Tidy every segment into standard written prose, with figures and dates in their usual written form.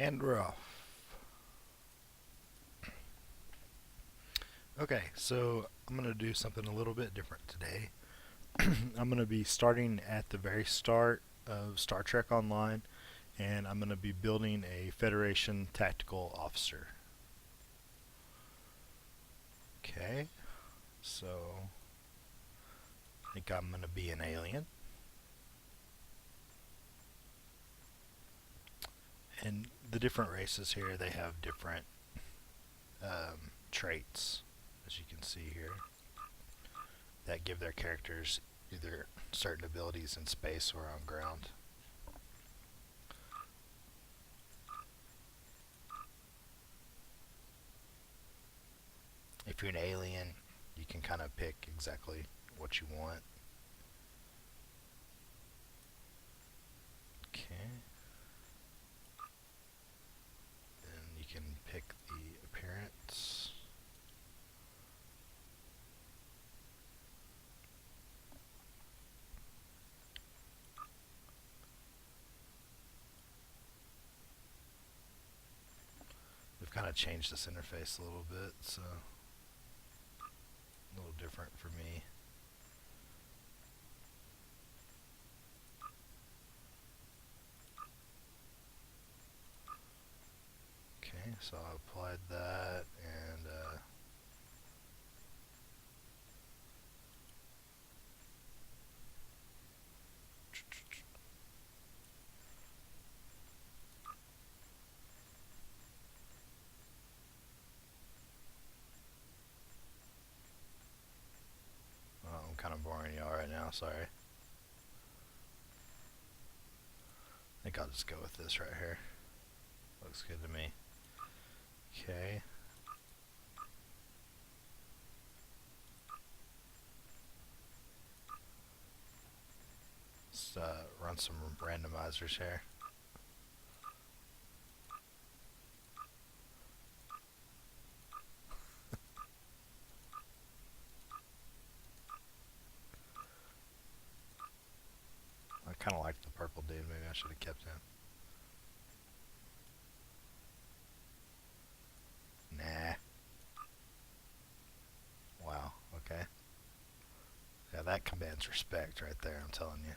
And we're off. Okay, so I'm going to do something a little bit different today. I'm going to be starting at the very start of Star Trek Online, and I'm going to be building a Federation tactical officer. Okay, so I think I'm going to be an alien. And the different races here, they have different traits, as you can see here, that give their characters either certain abilities in space or on ground. If you're an alien, you can kind of pick exactly what you want. Okay. Then you can pick the appearance. We've kind of changed this interface a little bit, so a little different for me. Okay, so I applied that, and I'm kind of boring y'all right now, sorry. I think I'll just go with this right here. Looks good to me. Okay. Let's run some randomizers here. I kind of like the purple dude. Maybe I should have kept him. Nah. Wow. Okay. Yeah, that commands respect right there, I'm telling you.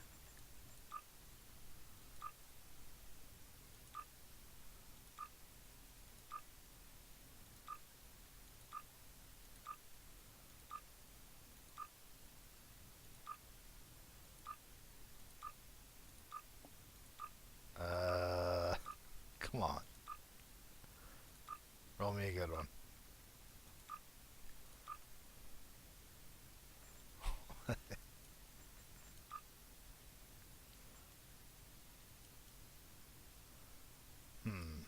Come on. Roll me a good one. Hmm.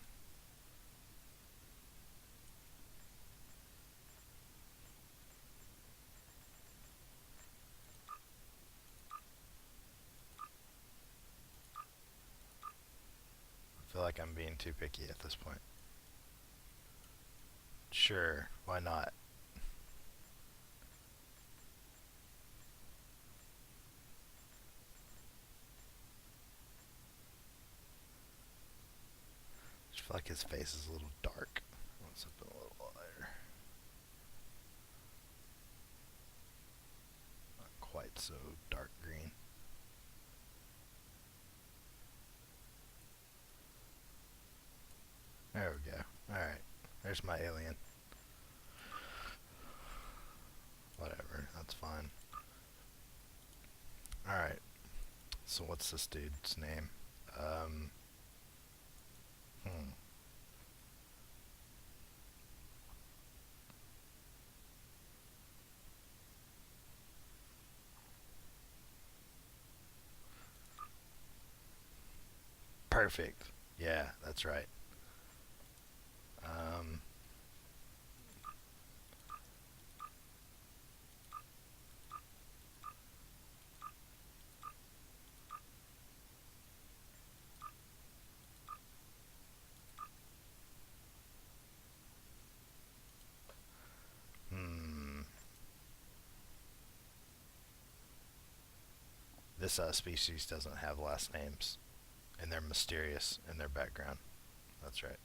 I feel like I'm being too picky at this point. Sure, why not? I just feel like his face is a little dark. I want something a little lighter. Not quite so dark green. There we go. Alright. There's my alien. Whatever, that's fine. Alright. So what's this dude's name? Um. Hmm. Perfect. Yeah, that's right. Um. Hmm. This species doesn't have last names, and they're mysterious in their background. That's right.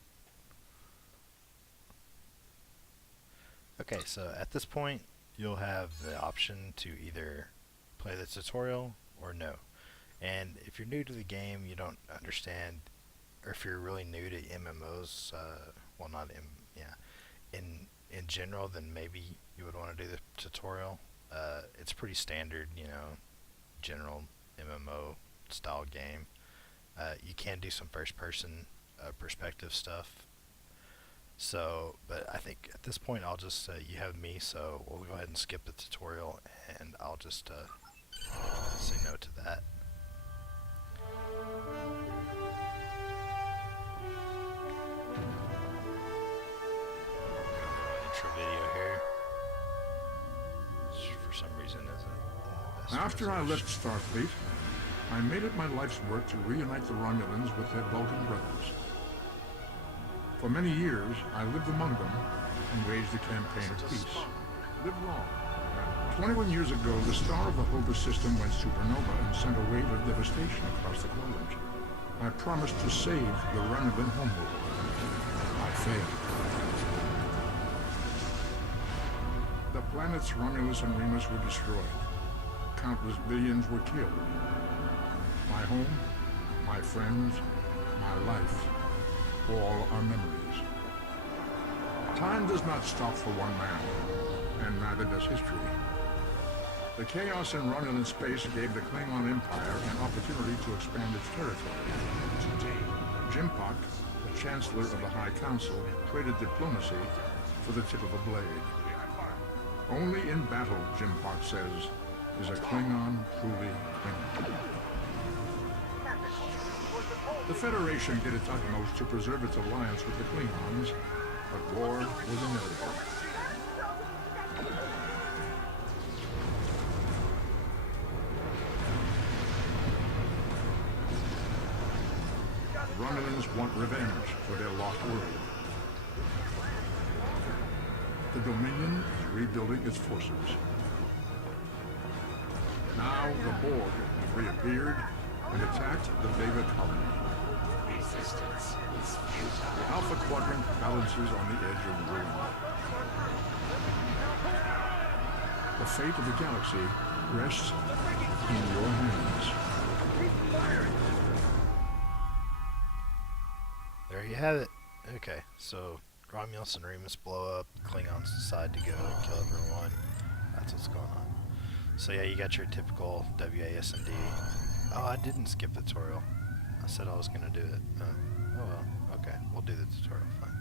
Okay, so at this point, you'll have the option to either play the tutorial or no. And if you're new to the game, you don't understand, or if you're really new to MMOs, well, not yeah, in general, then maybe you would want to do the tutorial. It's pretty standard, general MMO style game. You can do some first person perspective stuff. So, but I think at this point I'll just you have me, so we'll go ahead and skip the tutorial, and I'll just say no to that. Intro video here. Which for some reason isn't the best After I left resolution. Starfleet, I made it my life's work to reunite the Romulans with their Vulcan brothers. For many years, I lived among them and waged a campaign of peace. Live long. 21 years ago, the star of the Hova system went supernova and sent a wave of devastation across the quadrant. I promised to save the Romulan homeworld. I failed. The planets Romulus and Remus were destroyed. Countless billions were killed. My home, my friends, my life, all are memories. Time does not stop for one man, and neither does history. The chaos in Romulan space gave the Klingon Empire an opportunity to expand its territory. Today, Jimpak, the Chancellor of the High Council, traded diplomacy for the tip of a blade. Only in battle, Jimpak says, is a Klingon truly Klingon. The Federation did its utmost to preserve its alliance with the Klingons, but war was inevitable. Romulans want revenge for their lost world. The Dominion is rebuilding its forces. Now the Borg have reappeared and attacked the Vega colony. Resistance is futile. The Alpha Quadrant balances on the edge of ruin. The fate of the galaxy rests in your hands. There you have it. Okay, so Romulus and Remus blow up. Klingons decide to go and kill everyone. That's what's going on. So yeah, you got your typical WASD. Oh, I didn't skip the tutorial. I said I was going to do it. Oh well. Okay, we'll do the tutorial. Fine.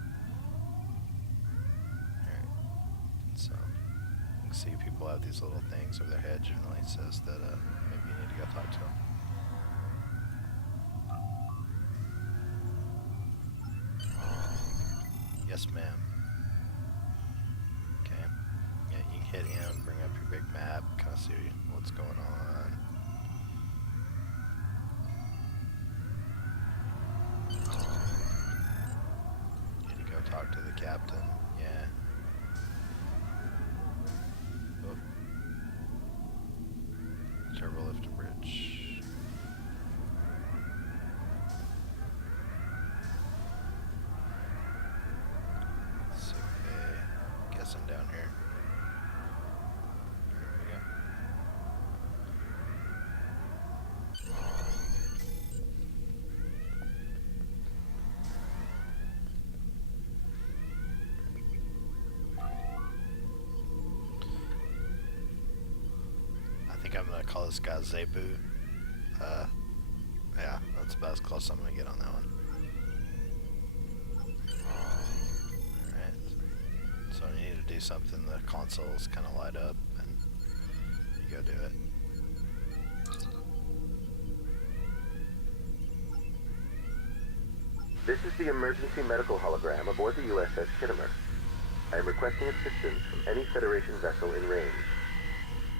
Alright. So, you can see people have these little things over their head. Generally it says that maybe you need to go talk to them. Yes, ma'am. Okay. Yeah, you can hit him, bring up your big map, kind of see what's going on. Need to go talk to the captain. Yeah. Oh. Turbo lift and bridge. Guessing down here. There we go. I think I'm gonna call this guy Zebu. Yeah, that's about as close I'm gonna get on that one. So when you need to do something, the consoles kind of light up, and you go do it. This is the emergency medical hologram aboard the USS Khitomer. I am requesting assistance from any Federation vessel in range.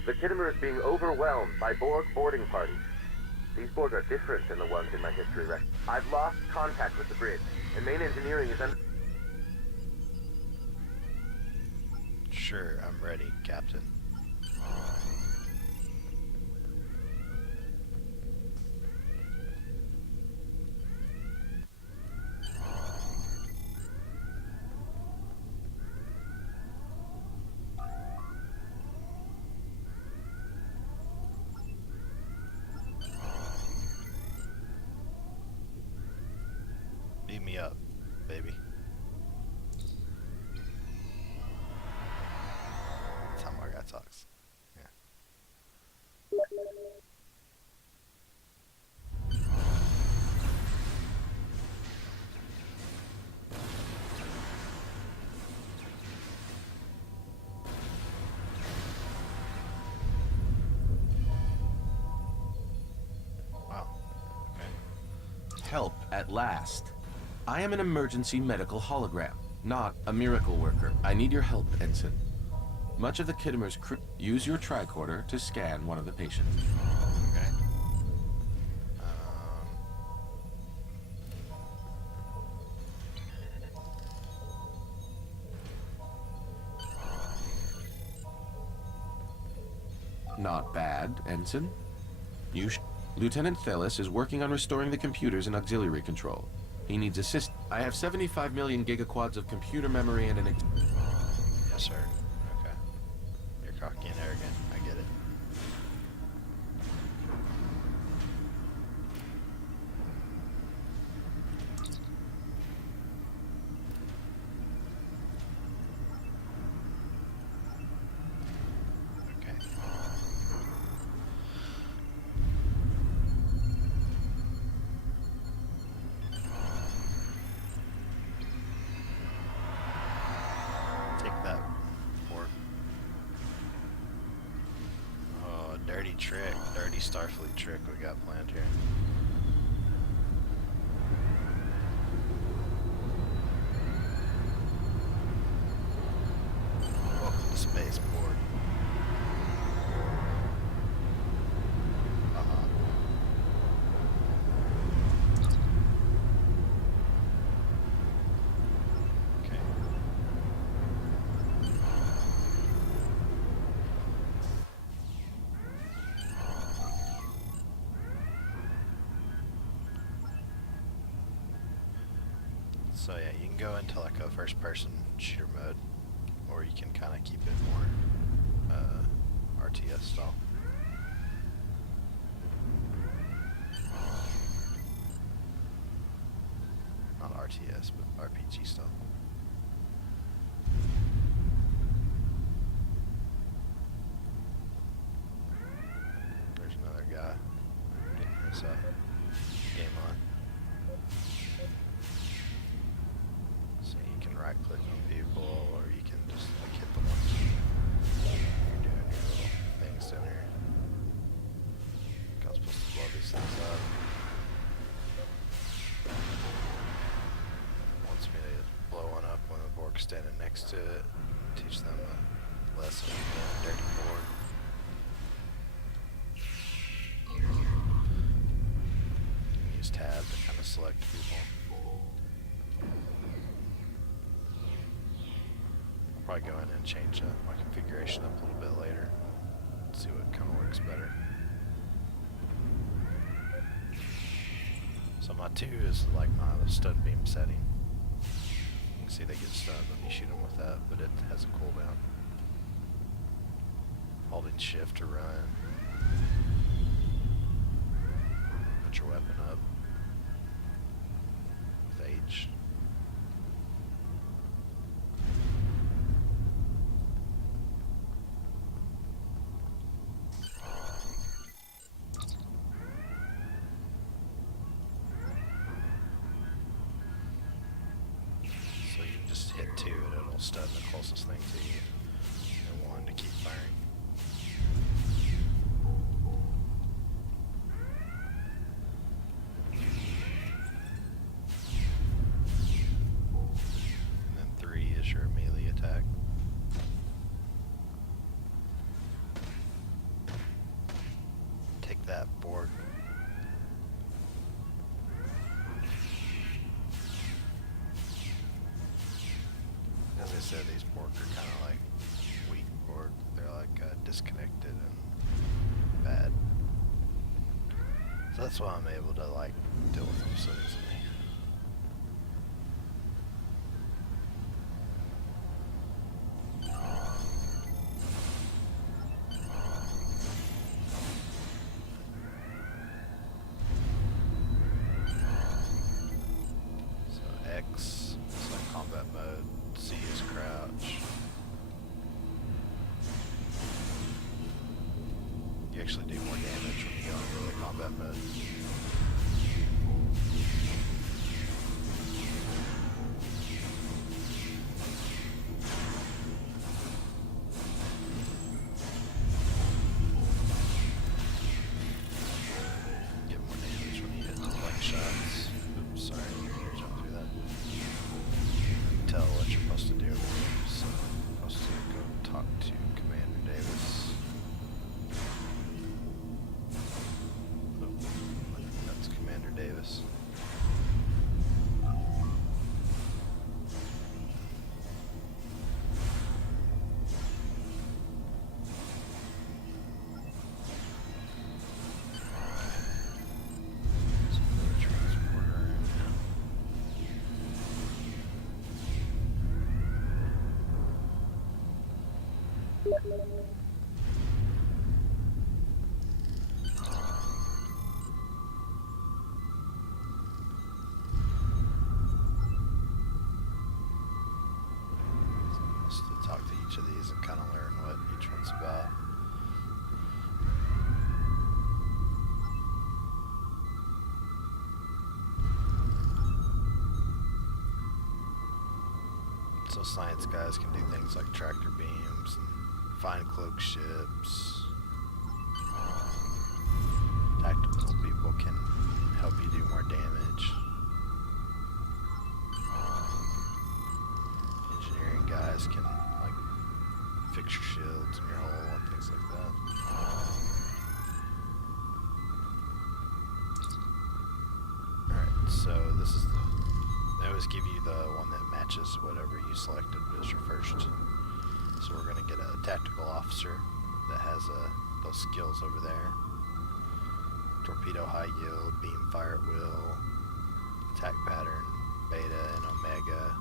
The Khitomer is being overwhelmed by Borg boarding parties. These Borg are different than the ones in my history record. I've lost contact with the bridge, and main engineering is Sure, I'm ready, Captain. me up, baby. That's how my guy talks. Yeah. Wow. Okay. Help at last. I am an emergency medical hologram, not a miracle worker. I need your help, Ensign. Much of the Kittimer's crew use your tricorder to scan one of the patients. Okay. Not bad, Ensign. Lieutenant Thelis is working on restoring the computers and auxiliary control. He needs assist. I have 75 million gigaquads of computer memory and an. Yes, sir. Okay. You're cocky and arrogant. I get it. Okay. Take that, Ford. Oh, dirty trick. Dirty Starfleet trick we got planned here. Welcome to spaceport. Uh-huh. Okay. So yeah, you can go into like a first-person shooter mode, or you can kind of keep it more RTS style. Not RTS, but RPG style. There's another guy getting his game on. So you can right click on vehicle, or you can just like hit the one key. You're doing your little things down here. I'm supposed to blow these things up. Wants me to blow one up when the Borg's standing next to it. Teach them a lesson on dirty Borg. You can use tab to kind of select people. I'll probably go in and change my configuration up a little bit later. See what kind of works better. So my 2 is like my stun beam setting. You can see they get stunned when you shoot them with that, but it has a cooldown. Holding shift to run. Put your weapon up. With H. So you just hit 2 and it'll stun the closest thing to you. And 1 to keep firing. And then 3 is your melee attack. Take that, Borg. As I said, these Borg are kind of like weak Borg. They're like disconnected and bad. So that's why I'm able to like deal with them so easily. So So science guys can do things like tractor beams and find cloaked ships. Tactical people can help you do more damage. Engineering guys can like fix your shields and your hull and things like that. Alright, so this is they always give you the one that matches whatever you selected as your first. So we're gonna get a tactical officer that has those skills over there. Torpedo high yield, beam fire at will, attack pattern, beta and omega.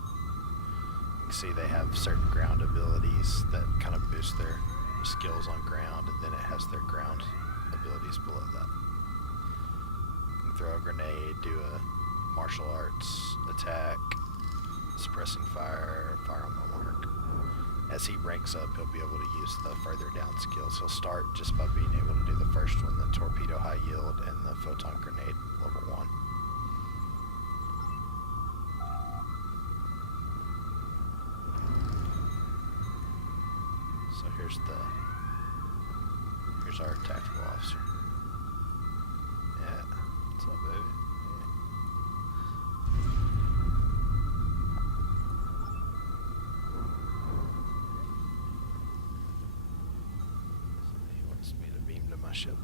You can see they have certain ground abilities that kind of boost their skills on ground, and then it has their ground abilities below that. You can throw a grenade, do a martial arts attack, suppressing fire, fire on the mark. As he ranks up, he'll be able to use the further down skills. He'll start just by being able to do the first one, the torpedo high yield and the photon grenade level 1. So here's our tactical officer. Yeah, what's up, baby? He wants me to beam to my ship.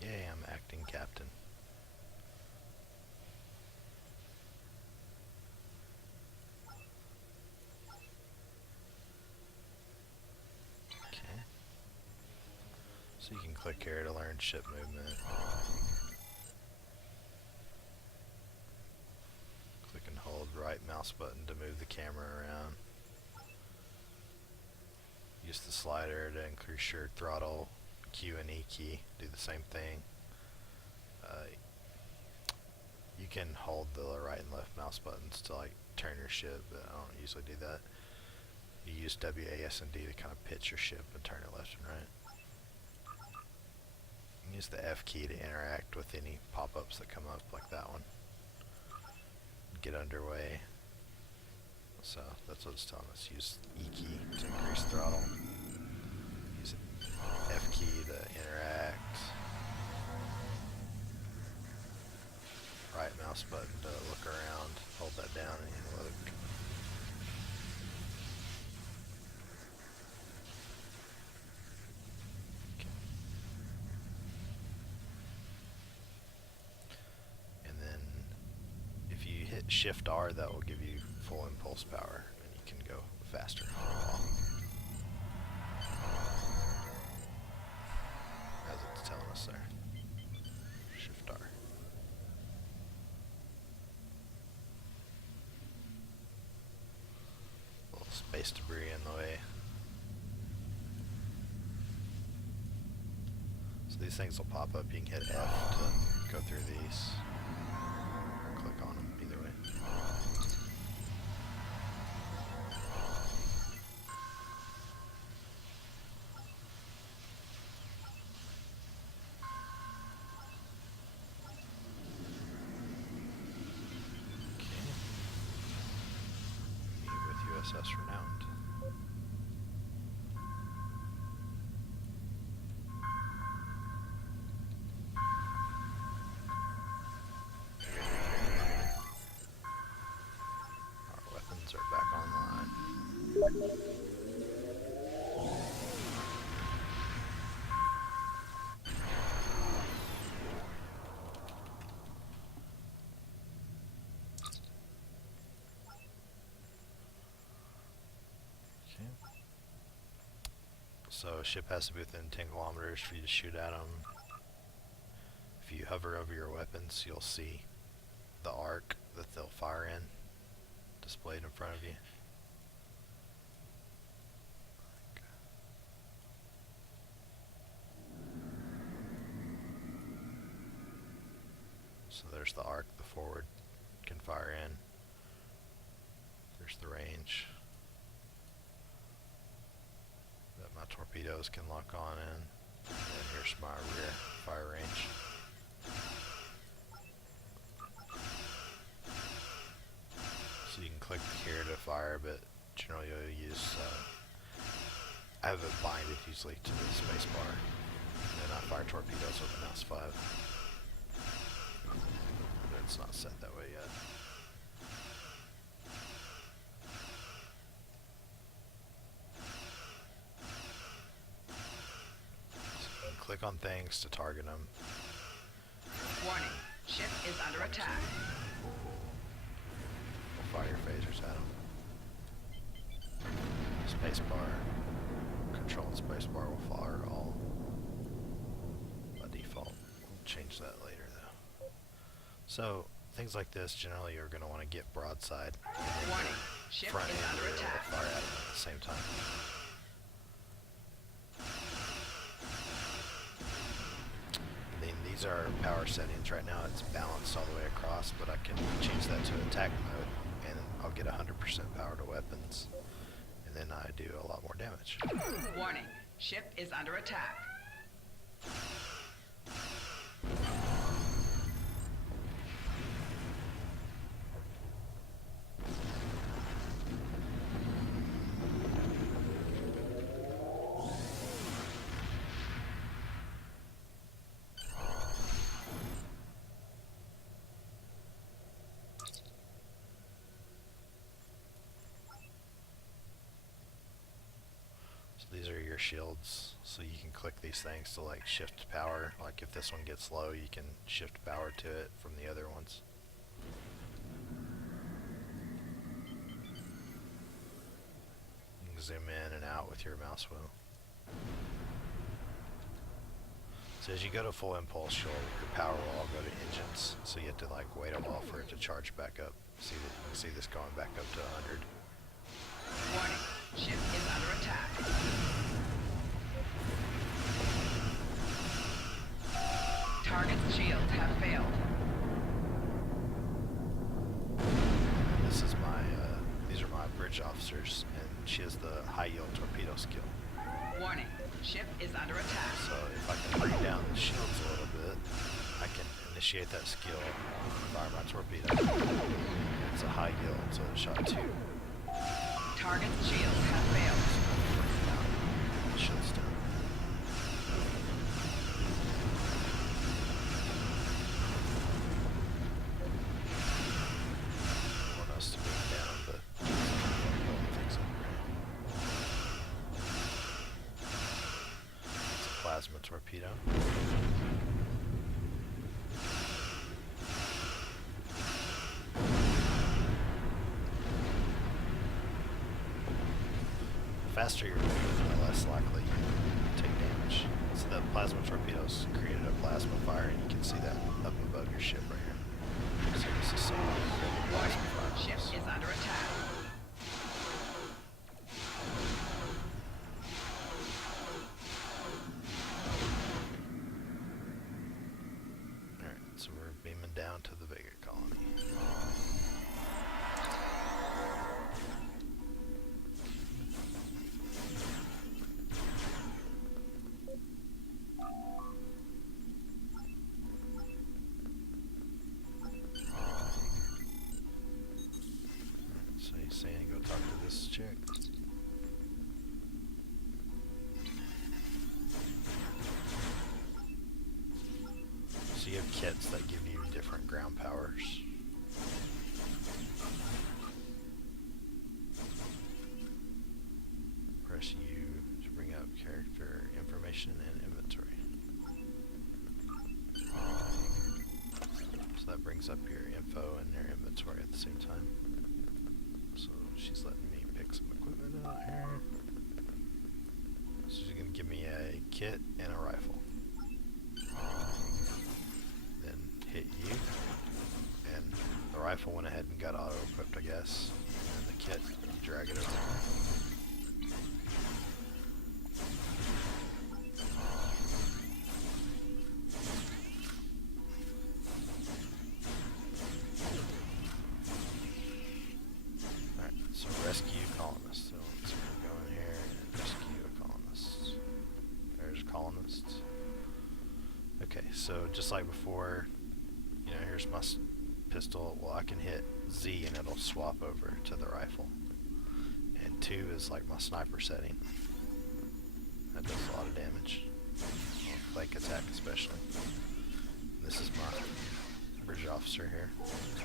Yay, I'm acting captain. Okay. So you can click here to learn ship movement. Click and hold right mouse button to move the camera around. Use the slider to increase your throttle. Q and E key do the same thing. You can hold the right and left mouse buttons to like turn your ship, but I don't usually do that. You use WAS and D to kind of pitch your ship and turn it left and right. You can use the F key to interact with any pop-ups that come up, like that one. Get underway. So that's what it's telling us. Use E key to increase throttle. Use F key to interact. Right mouse button to look around. Hold that down and you look. Okay. And then if you hit Shift R, that will give you full impulse power and you can go faster. As it's telling us there. Shift R. Little space debris in the way. So these things will pop up. You can hit F to go through these. Or click on them, either way. USS Renowned. Our weapons are back online. So a ship has to be within 10 kilometers for you to shoot at them. If you hover over your weapons, you'll see the arc that they'll fire in displayed in front of you. So there's the arc the forward can fire in. There's the range that my torpedoes can lock on in. And here's my rear fire range. So you can click here to fire, but generally you'll use, I have it binded usually to the space bar. And then I fire torpedoes with the mouse 5. But it's not set that way yet. So you can click on things to target them. Warning. Ship is under attack. Fire your phasers at them. Spacebar. Control and spacebar will fire all by default. We'll change that later though. So things like this generally you're going to want to get broadside. Warning. Ship Front is and under rear will attack. fire at them at the same time. Then these are power settings. Right now it's balanced all the way across, but I can change that to attack mode and I'll get 100% power to weapons. And then I do a lot more damage. Warning. Ship is under attack. So these are your shields. So you can click these things to like shift power. Like if this one gets low, you can shift power to it from the other ones. You can zoom in and out with your mouse wheel. So as you go to full impulse, your power will all go to engines. So you have to like wait a while for it to charge back up. See that you can see this going back up to 100. Warning. Ship is under attack. Target's shields have failed. This is my, these are my bridge officers, and she has the high yield torpedo skill. Warning. Ship is under attack. So if I can bring down the shields a little bit, I can initiate that skill, fire my torpedo. It's a high yield, so it shot 2. Target's shields have failed. Bring it down. The shield's down. I want us to bring it down, but things up here. It's a plasma torpedo. The faster you're moving, the less likely you take damage. So the plasma torpedoes created a plasma fire, and you can see that up above your ship right here. So this is some plasma Ship fires. is under attack. Alright, so we're beaming down to the Vega colony. So he's saying go talk to this chick. So you have kits that give you different ground powers. Press U to bring up character information and inventory. So that brings up your info and your inventory at the same time. So she's letting me pick some equipment out here. So she's gonna give me a kit and a rifle. Then hit U, and the rifle went ahead and got auto-equipped, I guess. And the kit, you drag it over. Alright, just like before, you know, here's my pistol. Well, I can hit Z and it'll swap over to the rifle. And 2 is like my sniper setting. That does a lot of damage. Flank attack especially. This is my bridge officer here.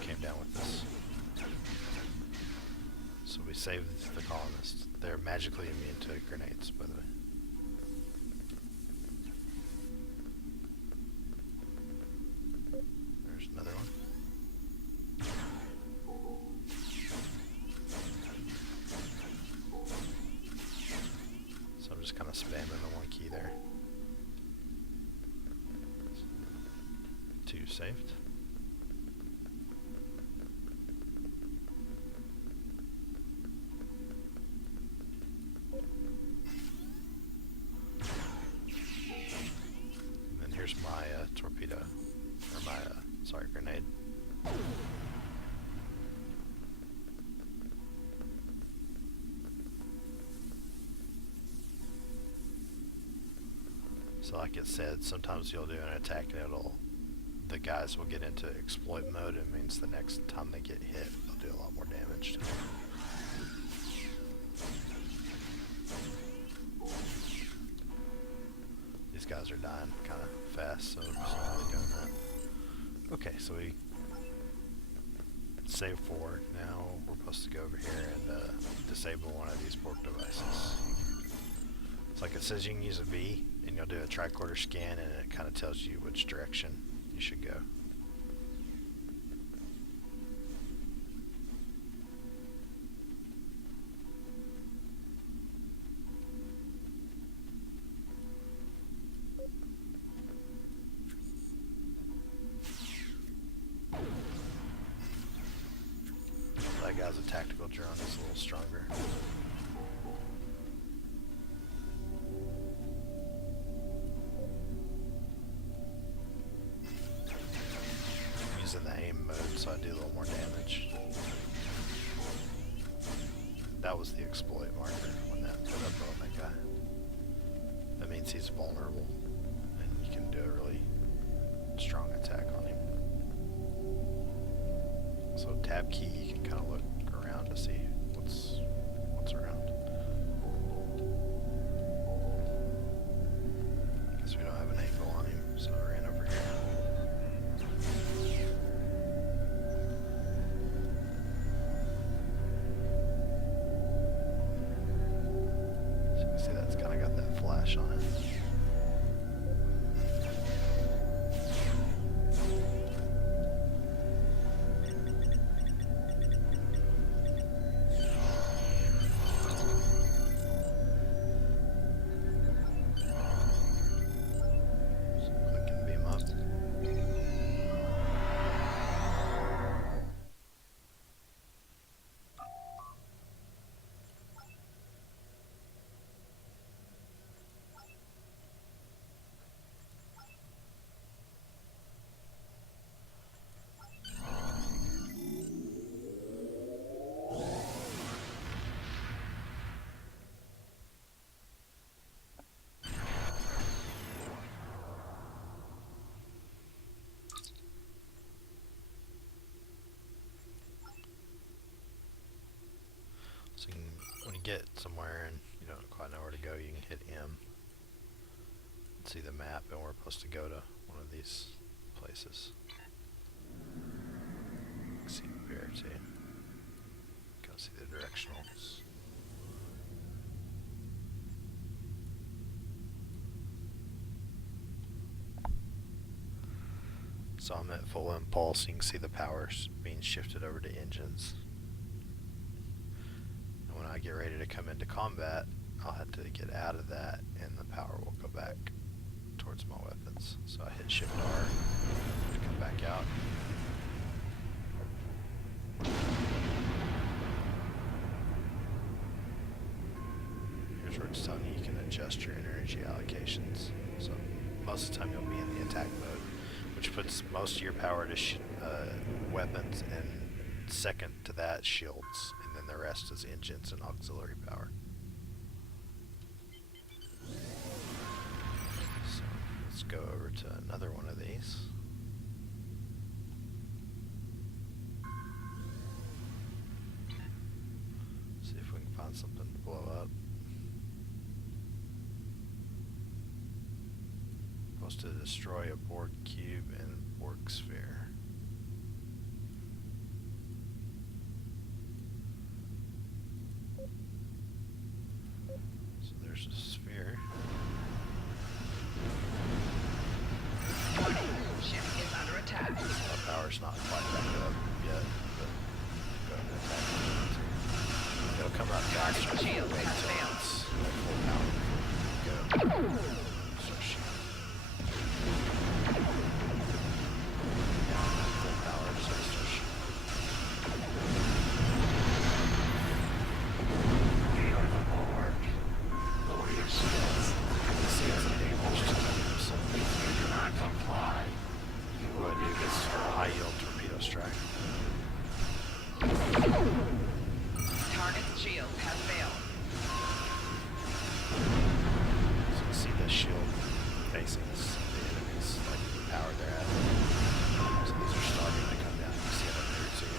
Came down with this. So we saved the colonists. They're magically immune to grenades, by the way. There's another one. So I'm just kind of spamming the 1 key there. 2 saved. And then here's my torpedo, or my, sorry, grenade. So like it said, sometimes you'll do an attack and the guys will get into exploit mode. It means the next time they get hit, they'll do a lot more damage to them. These guys are dying kind of fast, so we're just not doing that. Okay, so we save forward. Now we're supposed to go over here and disable one of these port devices. It's like it says you can use a V, and you'll do a tricorder scan, and it kind of tells you which direction you should go. That guy's a tactical drone, he's a little stronger. I'm using the aim mode so I do a little more damage. That was the exploit marker when that put up on that guy. That means he's vulnerable and you can do a really strong attack on him. So tab key, you can kind of look around to see what's around. Guess we don't have an angle on him, so I ran over here. So you can see that's kind of got that flash on it. So you can, when you get somewhere and you don't quite know where to go, you can hit M and see the map, and we're supposed to go to one of these places. You can see up here too. Go see the directionals. So I'm at full impulse. You can see the powers being shifted over to engines. When I get ready to come into combat, I'll have to get out of that and the power will go back towards my weapons. So I hit Shift R to come back out. Here's where it's telling you can adjust your energy allocations. So most of the time you'll be in the attack mode, which puts most of your power to weapons, and second to that shields, and then the rest is engines and auxiliary power. So let's go over to another one of these. See if we can find something to blow up. Supposed to destroy a Borg cube and Borg sphere. So there's a sphere. Ship is under attack. Our power's not quite back up yet, but go ahead and attack it. It'll come up faster. Target shield Wait has till failed. it's at full power before we go. Start shooting. Full power, so we start shooting. Lower your shields. The seals and damage to them, so If you do not comply, you what will I do be is destroyed. high yield torpedo strike. Target's shield has failed. So you see the shield facing the enemies, like the power they're at. So these are starting to come down. You see it up there too.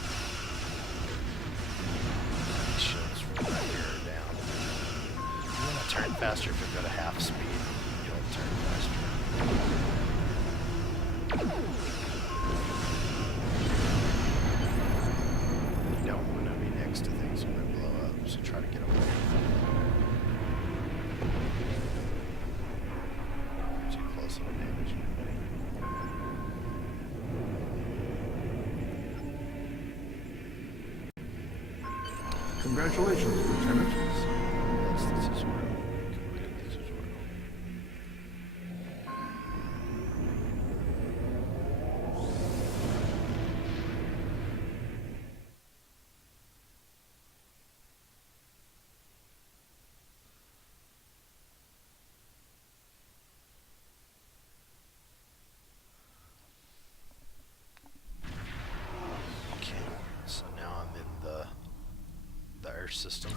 These shields from right here are down. You want to turn faster if you go to half speed. You'll turn faster. You don't want to be next to things when they blow up, so try to get away. Too close, it'll damage you. Congratulations, Lieutenant. So that's the tutorial. Completed the tutorial. Okay, so now I'm in the Earth system.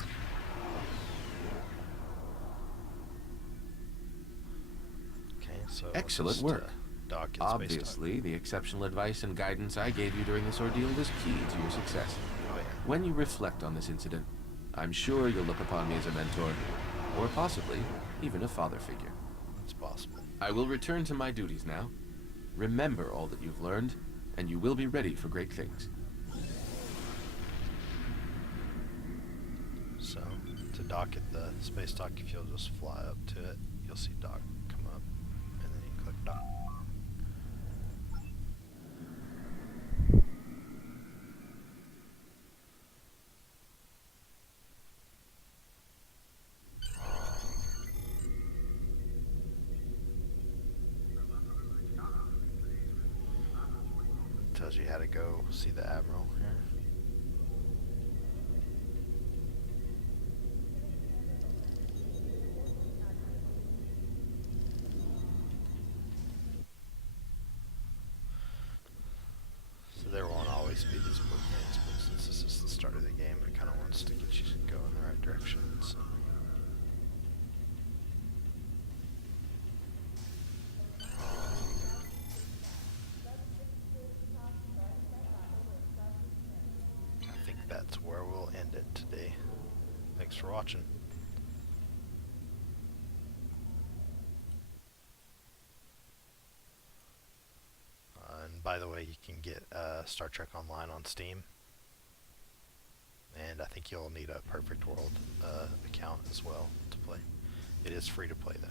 Okay, so Excellent just, work. dock and space dock. Obviously, the exceptional advice and guidance I gave you during this ordeal was key to your success. Oh yeah. When you reflect on this incident, I'm sure you'll look upon me as a mentor, or possibly even a father figure. It's possible. I will return to my duties now. Remember all that you've learned, and you will be ready for great things. So, to dock at the space dock, if you'll just fly up to it, you'll see dock come up, and then you click dock. Tells you how to go see the Admiral here. So there won't always be these blue things, but since this is the start of the game, it kind of wants to get you to go in the right direction. So. I think that's where we'll end it today. Thanks for watching. And by the way, you can get Star Trek Online on Steam. And I think you'll need a Perfect World account as well to play. It is free to play though.